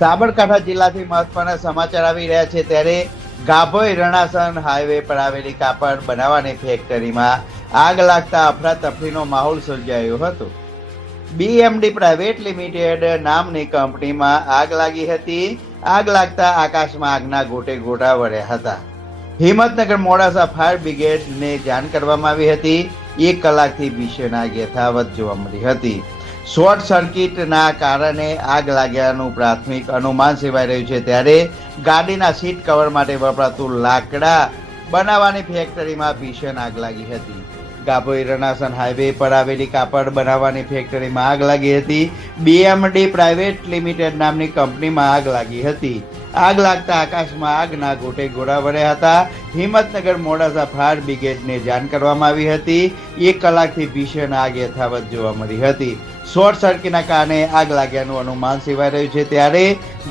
સાબરકાંઠા જિલ્લાથી મહત્વના સમાચાર આવી રહ્યા છે ત્યારે ગાભોઈ રણાસણ હાઈવે પર આવેલી કાપડ બનાવવાની ફેક્ટરીમાં આગ લાગતા અફરાતફરીનો માહોલ સર્જાયો હતો. BMD પ્રાઇવેટ લિમિટેડ નામની કંપનીમાં આગ લાગી હતી. આગ લાગતા આકાશમાં આગના ગોટે ગોટા વળ્યા હતા. હિંમતનગર મોડાસા ફાયર બ્રિગેડને જાણ કરવામાં આવી હતી. 1 કલાકથી ભીષણ આગ યથાવત જોવા મળી હતી. શોર્ટ સર્કિટના કારણે આગ લાગ્યાનું પ્રાથમિક અનુમાન સેવાઈ રહ્યું છે ત્યારે ગાડીના સીટ કવર માટે વપરાતું લાકડા બનાવવાની ફેક્ટરીમાં ભીષણ આગ લાગી હતી. ગાભોઈ રણાસણ હાઈવે પર આવેલી કાપડ બનાવવાની ફેક્ટરીમાં આગ લાગી હતી. BMD પ્રાઇવેટ લિમિટેડ નામની કંપનીમાં આગ લાગી હતી. આગ લાગતા આકાશમાં આગના ગોટે ગોળા વળ્યા હતા. હિંમતનગર મોડાસા ફાયર બ્રિગેડને જાણ કરવામાં આવી હતી. 1 કલાકથી ભીષણ આગ યથાવત જોવા મળી હતી. શોર્ટ સર્કિટના કારણે આગ લાગ્યાનું અનુમાન સેવાઈ રહ્યું છે ત્યારે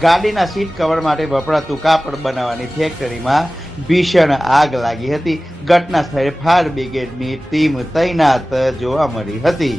ગાડીના સીટ કવર માટે વપરાતું કાપડ બનાવવાની ફેક્ટરીમાં ભીષણ આગ લાગી હતી. ઘટના સ્થળે ફાયર બ્રિગેડની ટીમ તૈનાત જોવા મળી હતી.